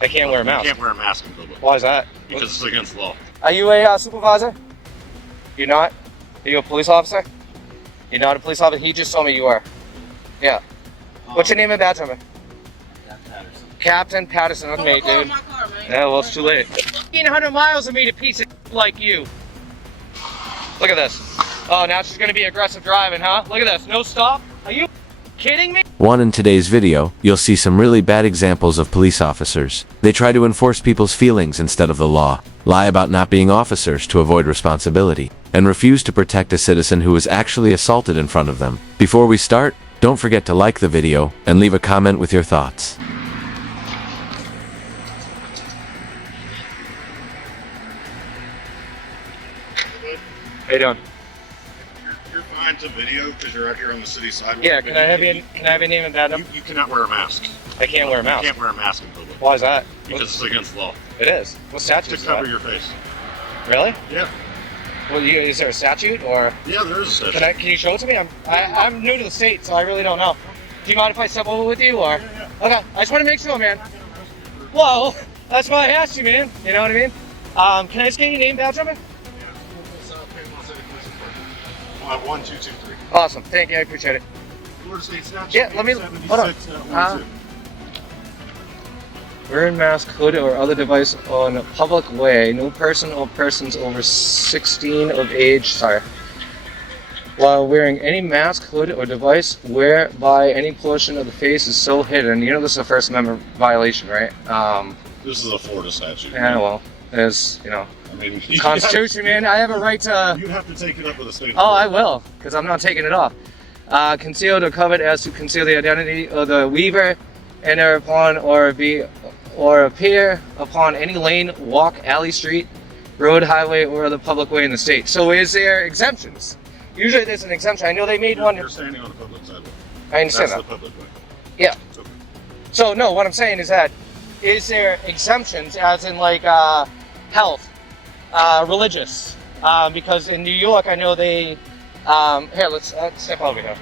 I can't wear a mask. You can't wear a mask in public. Why is that? Because it's against the law. Are you a supervisor? You're not? Are you a police officer? You're not a police officer? He just told me you are. Yeah. What's your name and badge number? Captain Patterson. That's me, dude. Yeah, well, it's too late. 1,500 miles of me to piece of like you. Look at this. Oh, now she's gonna be aggressive driving, huh? Look at this. No stop. Are you kidding me? In today's video, you'll see some really bad examples of police officers. They try to enforce people's feelings instead of the law, lie about not being officers to avoid responsibility, and refuse to protect a citizen who was actually assaulted in front of them. Before we start, don't forget to like the video and leave a comment with your thoughts. How you doing? You're fine to video because you're out here on the city sidewalk. Yeah, can I have your name and badge number? You cannot wear a mask. I can't wear a mask. You can't wear a mask in public. Why is that? Because it's against the law. It is. What statute To is cover that? your face. Really? Yeah. Well, is there a statute or? Yeah, there is a statute. Can you show it to me? I'm new to the state, so I really don't know. Do you mind if I step over with you or? Yeah. Okay, I just want to make sure, man. Well, that's why I asked you, man. You know what I mean? Can I just get your name, badge number? We'll have 1, 2, 2, 3. Awesome. Thank you. I appreciate it. Florida State statute. Yeah, let me. Hold on. 76.12. Wearing mask, hood, or other device on a public way. No person or persons over 16 of age. Sorry. While wearing any mask, hood, or device whereby any portion of the face is so hidden. You know this is a First Amendment violation, right? This is a Florida statute. Yeah, well, there's, I mean, Constitution, man. I have a right to. You have to take it up with the state. Oh, I will, because I'm not taking it off. Concealed or covered as to conceal the identity of the weaver, enter upon or appear upon any lane, walk, alley, street, road, highway, or other public way in the state. So is there exemptions? Usually there's an exemption. I know they made one. You're standing on a public sidewalk. I understand That's that. the public way. Yeah. Okay. So no, what I'm saying is that is there exemptions as in like health, religious? Because in New York, I know they. Here, let's step over here.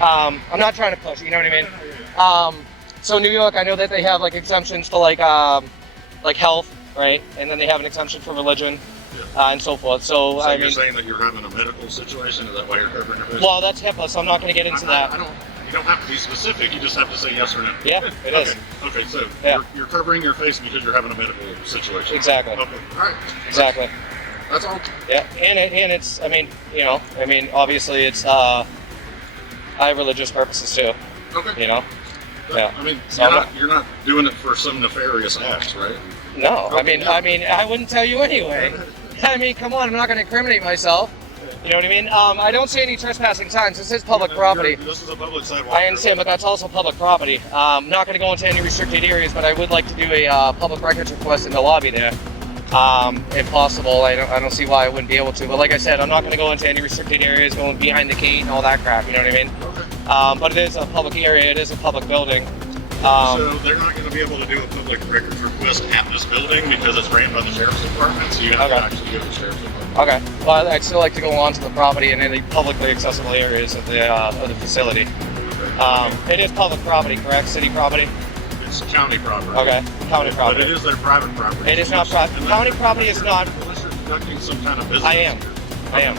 I'm not trying to push. You know what I mean? So New York, I know that they have like exemptions for like health, right? And then they have an exemption for religion, and so forth. So I you're mean, saying that you're having a medical situation? Is that why you're covering your face? well, that's HIPAA, so I'm not going to get into that. You don't have to be specific. You just have to say yes or no. Yeah, it is. Okay, so Yeah. you're covering your face because you're having a medical situation. Exactly. Okay. All right. Exactly. That's all. Yeah, and it's. I mean, obviously it's. I have religious purposes too. Okay. Yeah. I mean, So you're not doing it for some nefarious act, right? No, Okay, I mean, I wouldn't tell you anyway. I mean, come on, I'm not going to incriminate myself. You know what I mean? I don't see any trespassing signs. This is public property. This is a public sidewalk. I understand, but that's also public property. I'm not going to go into any restricted areas, but I would like to do a public records request in the lobby there. If possible, I don't see why I wouldn't be able to. But like I said, I'm not going to go into any restricted areas, going behind the gate and all that crap. You know what I mean? Okay. But it is a public area. It is a public building. So they're not going to be able to do a public records request at this building because it's ran by the sheriff's department. So you have to actually go to the sheriff's department. Okay. Well, I'd still like to go onto the property and any publicly accessible areas of the facility. It is public property, correct? City property? It's county property. Okay. County property. But it is their private property. It is not private. County property is not. Unless you're conducting some kind of business. I am.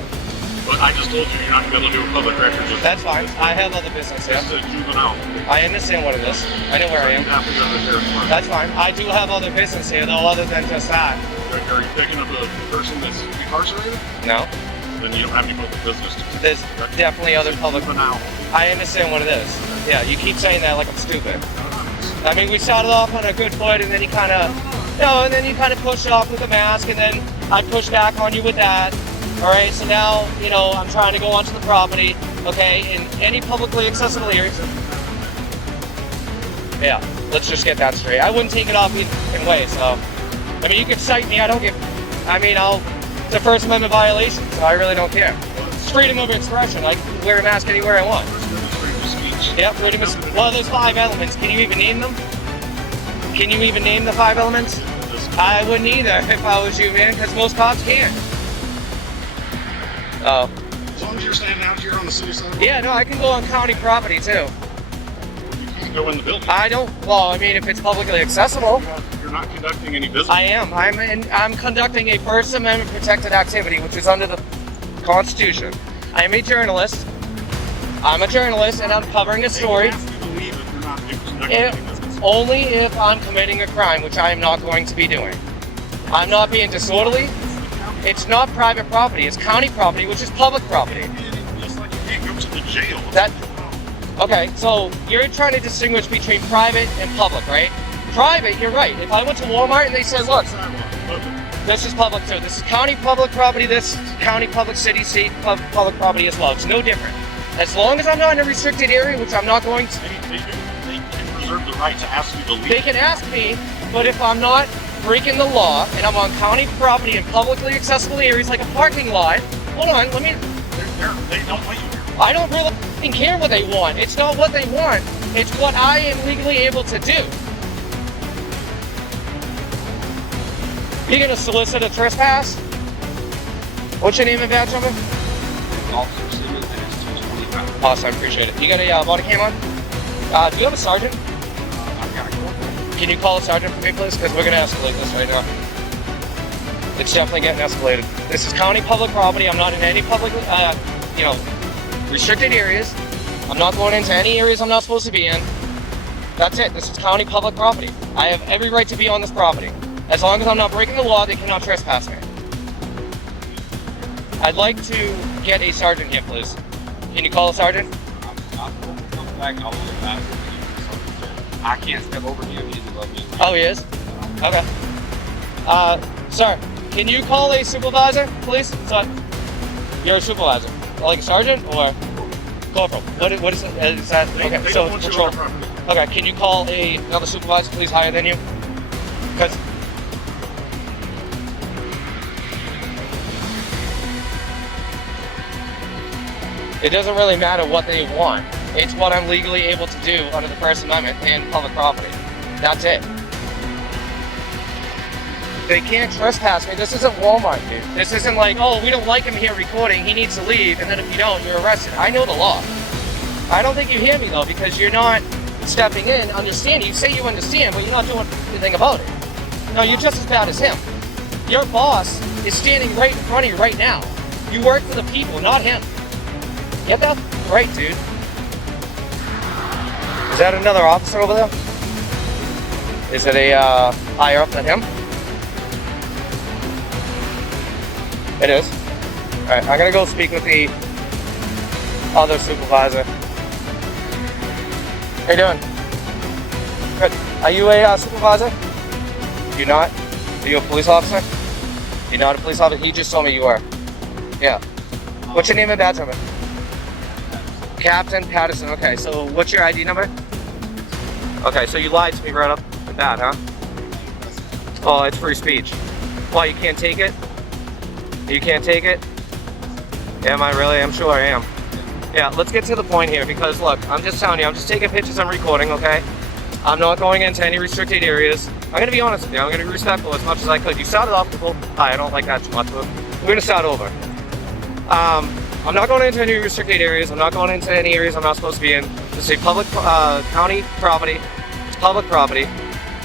But I just told you you're not going to be able to do a public record. That's fine. I have other business here. It's a juvenile. I understand what it is. I know where I am. You have to go to the sheriff's department. That's fine. I do have other business here, though, other than just that. Are you picking up a person that's incarcerated? No. Then you don't have any public business to do. There's definitely other public. Juvenile. I understand what it is. Yeah, you keep saying that like I'm stupid. I mean, we started off on a good foot, and then you kind of, push off with the mask, and then I push back on you with that. All right, so now, I'm trying to go onto the property, okay, in any publicly accessible areas. Yeah, let's just get that straight. I wouldn't take it off either way, so. I mean, you can cite me, it's a First Amendment violation, so I really don't care. It's freedom of expression. I can wear a mask anywhere I want. Yeah, freedom of speech. Well, there's 5 elements. Can you even name them? Can you even name the 5 elements? I wouldn't either if I was you, man, because most cops can't. Oh. As long as you're standing out here on the city side. Yeah, no, I can go on county property too. You can't go in the building. I don't. Well, I mean, if it's publicly accessible. not conducting any business. I am. I'm conducting a First Amendment protected activity, which is under the Constitution. I am a journalist. I'm a journalist, and I'm covering a story. They can ask you to leave if you're not conducting any business. Only if I'm committing a crime, which I am not going to be doing. I'm not being disorderly. It's not private property. It's county property, which is public property. Just like you can't go to the jail. Okay, so you're trying to distinguish between private and public, right? Private, you're right. If I went to Walmart and they said, look, this is public too. This is county public property. This is county public city state public property as well. It's no different. As long as I'm not in a restricted area, which I'm not going to. They can reserve the right to ask you to leave. They can ask me, but if I'm not breaking the law and I'm on county property in publicly accessible areas like a parking lot, hold on, let me. They don't want you here. I don't really care what they want. It's not what they want. It's what I am legally able to do. You're gonna solicit a trespass? What's your name and badge number? Officer Simmons, and it's 225. Awesome, I appreciate it. You got a body cam on? Do you have a sergeant? I've got a court. Can you call a sergeant for me, please? Because we're gonna escalate this right now. It's definitely getting escalated. This is county public property. I'm not in any public, restricted areas. I'm not going into any areas I'm not supposed to be in. That's it. This is county public property. I have every right to be on this property. As long as I'm not breaking the law, they cannot trespass me. I'd like to get a sergeant here, please. Can you call a sergeant? I'm going to come back. I will ask him. I can't step over him. He's above me. Oh, he is? Okay. Sir, can you call a supervisor, please? So, you're a supervisor. Like a sergeant or corporal? What is it? Is that, okay, They so don't want you patrol. on their property. Okay, can you call another supervisor, please, higher than you? Because it doesn't really matter what they want. It's what I'm legally able to do under the First Amendment and public property. That's it. They can't trespass me. This isn't Walmart, dude. This isn't like, oh, we don't like him here recording. He needs to leave, and then if you don't, you're arrested. I know the law. I don't think you hear me though, because you're not stepping in, understanding. You say you understand, but you're not doing anything about it. No, you're just as bad as him. Your boss is standing right in front of you right now. You work for the people, not him. Get that right, dude. Is that another officer over there? Is it a higher up than him? It is. All right, I'm gonna go speak with the other supervisor. How you doing? Good. Are you a supervisor? You're not? Are you a police officer? You're not a police officer? He just told me you were. Yeah. What's your name and badge number? Captain Patterson. Okay, so what's your ID number? Okay, so you lied to me right off the bat, huh? Oh, it's free speech. Why, you can't take it? You can't take it? Am I really? I'm sure I am. Yeah, let's get to the point here because look, I'm just telling you, I'm just taking pictures, I'm recording, okay? I'm not going into any restricted areas. I'm gonna be honest with you, I'm gonna be respectful as much as I could. You started off with, hi, I don't like that too much, but we're gonna start over. I'm not going into any restricted areas. I'm not going into any areas I'm not supposed to be in. It's a public county property. It's public property,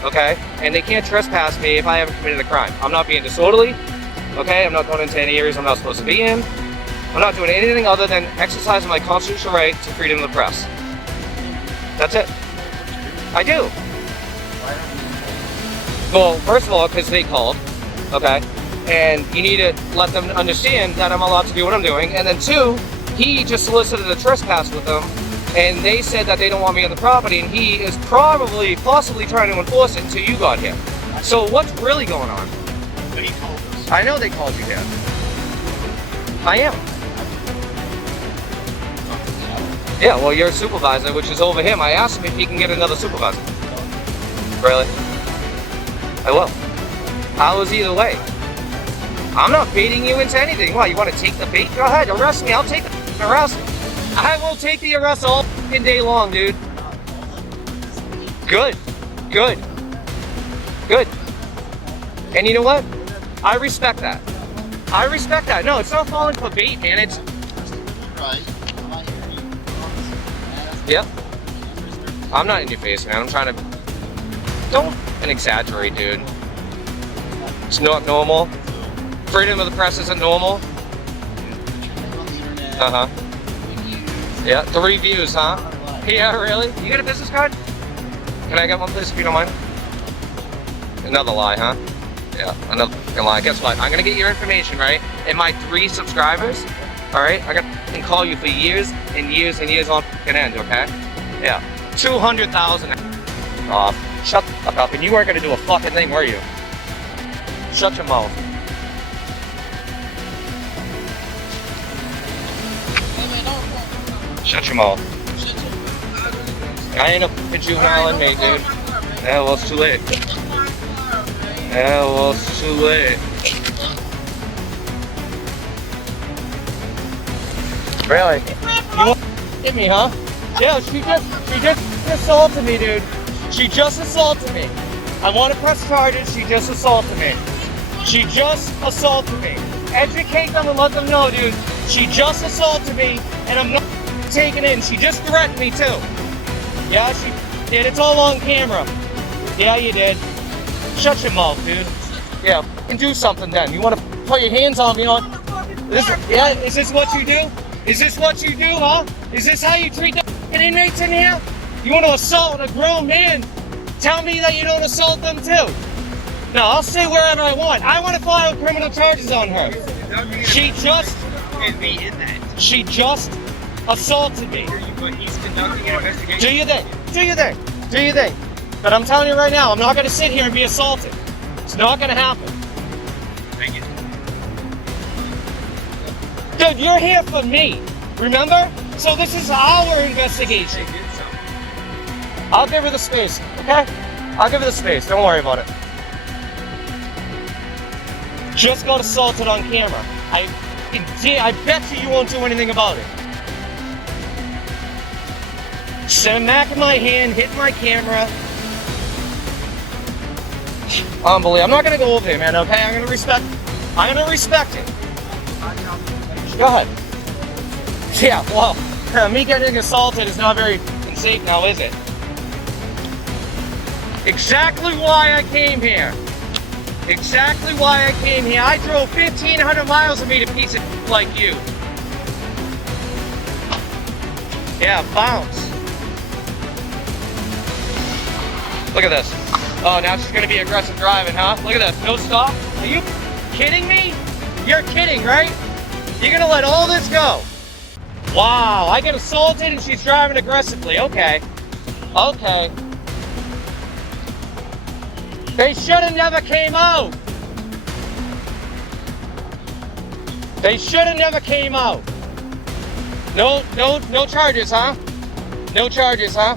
okay? And they can't trespass me if I haven't committed a crime. I'm not being disorderly, okay? I'm not going into any areas I'm not supposed to be in. I'm not doing anything other than exercising my constitutional right to freedom of the press. That's it. I do. Well, first of all, because they called, okay? And you need to let them understand that I'm allowed to do what I'm doing. And then two, he just solicited a trespass with them, and they said that they don't want me on the property, and he is possibly trying to enforce it until you got here. So what's really going on? They called us. I know they called you here. I am. Yeah, well, you're a supervisor, which is over him. I asked him if he can get another supervisor. Really? I will. I was either way. I'm not baiting you into anything. Why, you want to take the bait? Go ahead, arrest me. I'll take the arrest. I will take the arrest all fucking day long, dude. Good. Good. Good. And you know what? I respect that. I respect that. No, it's not falling for bait, man. It's... Yep. I'm not in your face, man. I'm trying to... Don't... and exaggerate, dude. It's not normal. Freedom of the press isn't normal. Uh-huh. Yeah, 3 views, huh? Yeah, really? You got a business card? Can I get one, please, if you don't mind? Another lie, huh? Yeah, another lie. Guess what? I'm gonna get your information, right? And my 3 subscribers, all right? I can call you for years and years and years on end, okay? Yeah, 200,000 off. Shut the fuck up. And you weren't gonna do a fucking thing, were you? Shut your mouth. Shut your mouth. I ain't a fucking juvenile inmate, dude. Yeah, well, it's too late. Yeah, well, it's too late. Really? You want to hit me, huh? Yeah, she just assaulted me, dude. She just assaulted me. I want to press charges. She just assaulted me. She just assaulted me. Educate them and let them know, dude. She just assaulted me, and I'm not taking it. And she just threatened me too. Yeah, she did. It's all on camera. Yeah, you did. Shut your mouth, dude. Yeah, and do something then. You want to put your hands on me on? Yeah, is this what you do? Is this what you do, huh? Is this how you treat the inmates in here? You want to assault a grown man? Tell me that you don't assault them too. No, I'll stay wherever I want. I want to file criminal charges on her. She just assaulted me. But he's conducting an investigation. Do you think? Do you think? Do you think? But I'm telling you right now, I'm not going to sit here and be assaulted. It's not going to happen. Thank you. Dude, you're here for me. Remember? So this is our investigation. I'll give her the space, okay? I'll give her the space. Don't worry about it. Just got assaulted on camera. I bet you won't do anything about it. Smack in my hand, hit my camera. Unbelievable. I'm not gonna go over there, man, okay? I'm gonna respect it. Go ahead. Yeah, well, me getting assaulted is not very safe now, is it? Exactly why I came here. Exactly why I came here. I drove 1,500 miles to meet a piece of like you. Yeah, bounce. Look at this. Oh, now she's gonna be aggressive driving, huh? Look at this. No stop. Are you kidding me? You're kidding, right? You're gonna let all this go? Wow, I get assaulted and she's driving aggressively. Okay. Okay. They should have never came out. They should have never came out. No charges, huh? No charges, huh?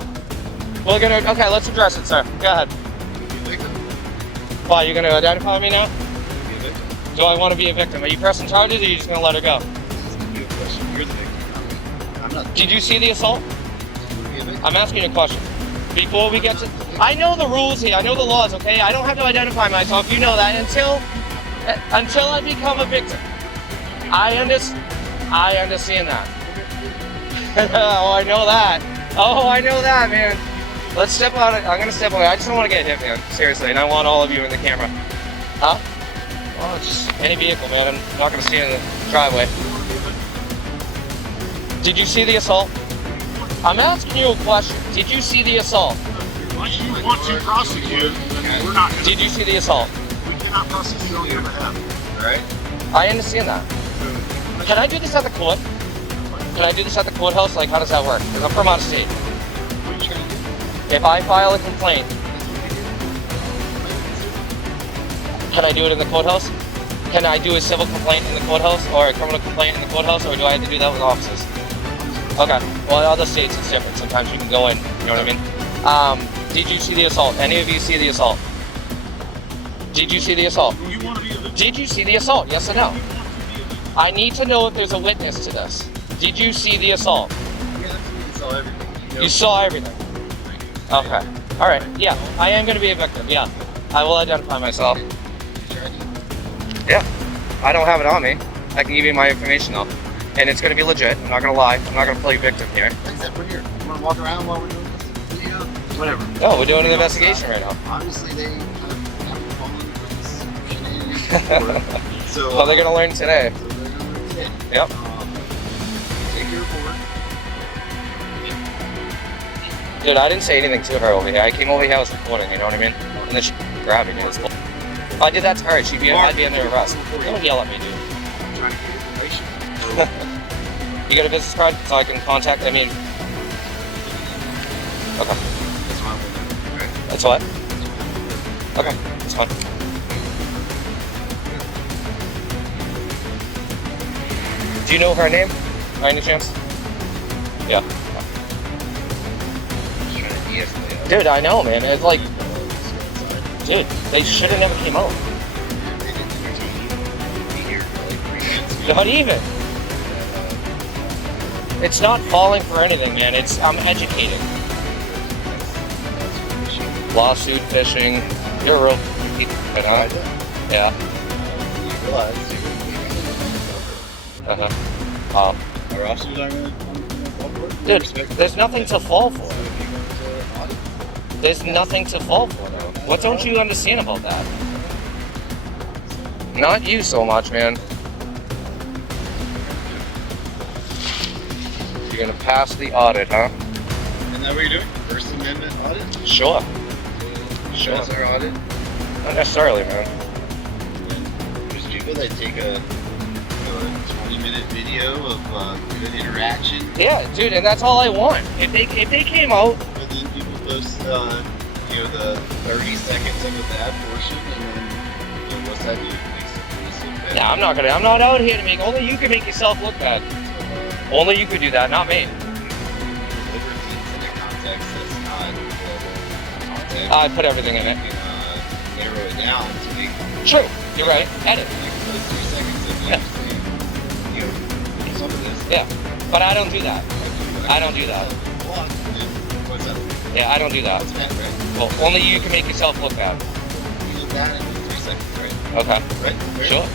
Okay, let's address it, sir. Go ahead. Why, you're gonna identify me now? Do I want to be a victim? Are you pressing charges or are you just gonna let her go? You're the victim. I'm not. Did you see the assault? I'm asking you a question. Before we get to... I know the rules here, I know the laws, okay? I don't have to identify myself, you know that, until I become a victim. I understand that. Oh, I know that. Oh, I know that, man. Let's step on it. I'm gonna step on it. I just don't want to get hit, man. Seriously, and I want all of you in the camera. Huh? Oh, it's just any vehicle, man. I'm not gonna stand in the driveway. Did you see the assault? I'm asking you a question. Did you see the assault? Unless you want to prosecute, we're not. Did you see the assault? We cannot prosecute on your behalf. All right? I understand that. Can I do this at the court? Can I do this at the courthouse? Like, how does that work? Because I'm from out of state. What are you trying to do? If I file a complaint, can I do it in the courthouse? Can I do a civil complaint in the courthouse or a criminal complaint in the courthouse, or do I have to do that with officers? Okay. Well, in other states it's different. Sometimes you can go in. You know what I mean? Did you see the assault? Any of you see the assault? Did you see the assault? Do you want to be a victim? Did you see the assault? Yes or no? I need to know if there's a witness to this. Did you see the assault? Yeah, you saw everything. You saw everything. Okay. All right. Yeah, I am going to be a victim. Yeah, I will identify myself. Yeah, I don't have it on me. I can give you my information though, and it's going to be legit. I'm not going to lie. I'm not going to play victim here. Like I said, we're here. You want to walk around while we're doing this? Yeah. whatever. No, we're doing an investigation right now. Obviously, they haven't followed this. So, Well, they're gonna learn today. so they're gonna learn today. Yep. Take your report. Dude, I didn't say anything to her over here. I came over here, I was recording, you know what I mean? And then she grabbed me, dude. It's bull- If I did that to her, I'd be under arrest. Don't yell at me, dude. I'm trying to get information. You got a business card so I can contact, I mean... Okay. That's what I'm doing. Okay. That's what? Okay, that's fine. Do you know her name, by any chance? Yeah. Dude, I know, man. It's like, dude, they should have never came out. Not even. It's not falling for anything, man. I'm educating. Lawsuit, fishing. You're a real right now. Yeah. Oh. Our officers aren't going to fall for it? Dude, there's nothing to fall for. There's nothing to fall for, though. What don't you understand about that? Not you so much, man. You're gonna pass the audit, huh? Isn't that what you're doing? First Amendment audit? Sure. Sure. That's our audit? Not necessarily, man. There's people that take a 20-minute video of good interaction, Yeah, dude, and that's all I want. If they came out, and then people post, the 30 seconds of a bad portion, and then what's that do? Makes look bad. nah, I'm not out here to make. Only you can make yourself look bad. Only you could do that, not me. Deliver things in a context that's not available context. I put everything in it. And narrow it down to make True, you're right. Edit. those 3 seconds of Yeah. some of this. Yeah, but I don't do that. I don't do that. What's up? Yeah, I don't do that. That's bad, right? Well, only you can make yourself look bad. You look bad in 3 seconds, right? Okay. Right? Sure.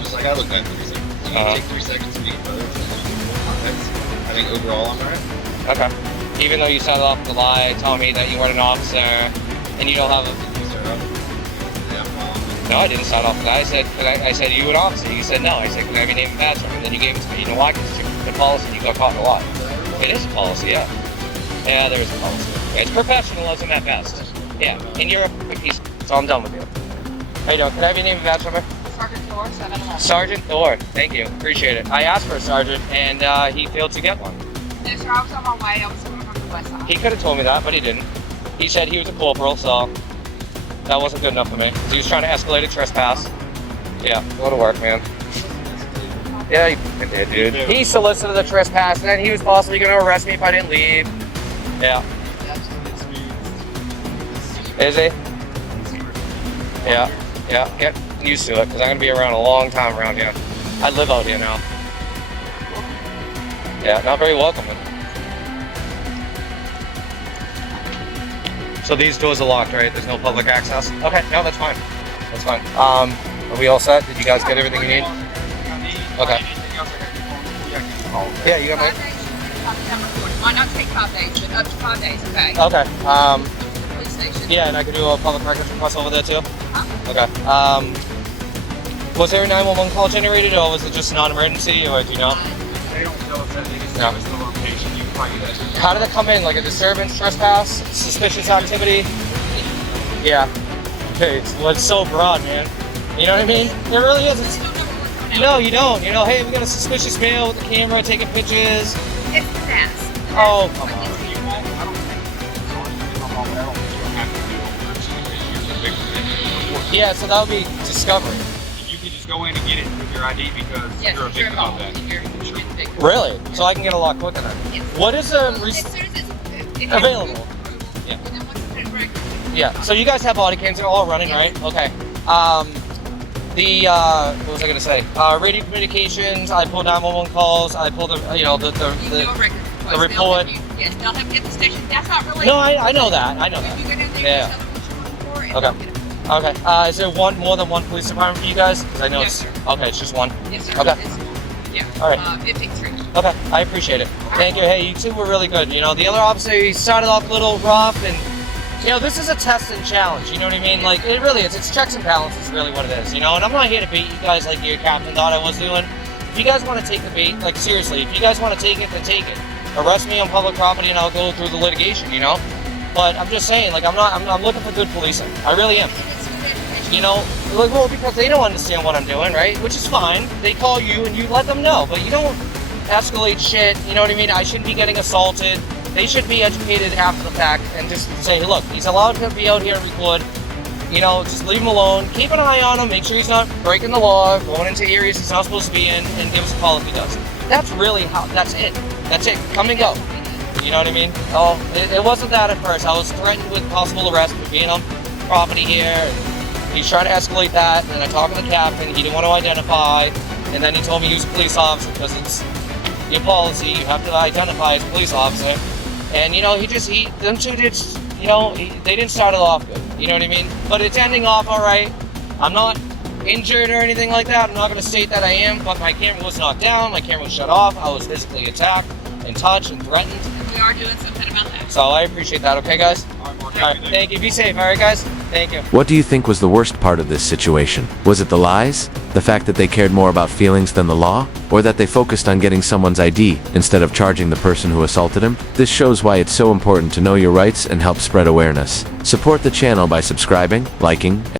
Just like I look bad in 3 seconds. You Uh-huh. take 3 seconds to make whether it's in context. I think overall I'm alright. Okay. Even though you started off the lie, telling me that you weren't an officer, and you don't have a... You start off with that No, I didn't start off with that. I said, are you an officer? You said no. I said, can I have your name and badge number? And then you gave it to me. You know why? Because it's the policy. You got caught in a lie. It is a policy, yeah. Yeah, there is a policy. It's professionalism at best. Yeah, and you're a piece. So I'm done with you. How you doing? Can I have your name and badge number? Sergeant Thor, 711. Sergeant Thor. Thank you. Appreciate it. I asked for a sergeant, and he failed to get one. No, sir, I was on my way. I was coming from the west side. He could have told me that, but he didn't. He said he was a corporal, so that wasn't good enough for me. He was trying to escalate a trespass. Yeah, go to work, man. Yeah, he fucking did, dude. He solicited the trespass, and then he was possibly going to arrest me if I didn't leave. Yeah. Is he? Yeah. Yeah. Get used to it, because I'm going to be around a long time around here. I live out here now. Yeah, not very welcoming. So these doors are locked, right? There's no public access? Okay, no, that's fine. That's fine. Are we all set? Did you guys get everything you need? Okay. Yeah, you got my... 5 days, might not take 5 days, but up to 5 days, okay? Okay. Police station. Yeah, and I can do a public records request over there too? Huh? Okay. Was there a 911 call generated, or was it just a non-emergency, or do you know? They don't tell us that. They just No. give us the location. You can probably get that. How did it come in? Like a disturbance, trespass, suspicious activity? Yeah. Okay, it's so broad, man. You know what I mean? It really is. It's, Still know what we're doing. no, you don't. You know, hey, we got a suspicious male with the camera taking pictures. It's the NAS. Oh, come on. You won't. I don't think. So you come home. I don't think you'll have to do emergency because you're the victim. Yeah, so that would be discovery. You can just go in and get it with your ID because Yes, you're a you're victim of that. You're a victim. Really? So I can get a lot quicker then. Yes. What is a As soon as it's available? Yeah. And then once it's put in record. Yeah. So you guys have body cams, they're all running, right? Okay. What was I gonna say? Radio communications. I pulled 911 calls. I pulled the You do a record request. report. Yes, they'll have to get the station. That's not really. No, I know that. I know When that. you go down there, Yeah. you tell them what you're looking for, and Okay. they'll get it. Okay. Is there more than one police department for you guys? Because I know Yes, it's sir. okay. It's just one. Yes, sir. Okay. It's- Yeah. All right. 15th Street. Okay, I appreciate it. Thank you. Hey, you two were really good. You know, the other officer, he started off a little rough, and you know, this is a test and challenge. You know what I mean? Like, it really is. It's checks and balances, really what it is. You know, and I'm not here to bait you guys like your captain thought I was doing. If you guys want to take the bait, like seriously, if you guys want to take it, then take it. Arrest me on public property, and I'll go through the litigation. You know, but I'm just saying, like, I'm looking for good policing. I really am. You know, like, well, because they don't understand what I'm doing, right? Which is fine. They call you and you let them know, but you don't escalate shit. You know what I mean? I shouldn't be getting assaulted. They should be educated after the fact and just say, hey, look, he's allowed to be out here and record. You know, just leave him alone. Keep an eye on him. Make sure he's not breaking the law, going into areas he's not supposed to be in, and give us a call if he does. That's really how. That's it. That's it. Come and go. You know what I mean? Oh, it wasn't that at first. I was threatened with possible arrest for being on property here. And he's trying to escalate that. And then I talked to the captain. He didn't want to identify. And then he told me he was a police officer because it's your policy. You have to identify as a police officer. And you know, them two did, you know, they didn't start it off good. You know what I mean? But it's ending off all right. I'm not injured or anything like that. I'm not going to state that I am, but my camera was knocked down. My camera was shut off. I was physically attacked and touched and threatened. We are doing something about that. So I appreciate that. Okay, guys? All right, thank you. Be safe. All right, guys? Thank you. What do you think was the worst part of this situation? Was it the lies? The fact that they cared more about feelings than the law? Or that they focused on getting someone's ID instead of charging the person who assaulted him? This shows why it's so important to know your rights and help spread awareness. Support the channel by subscribing, liking,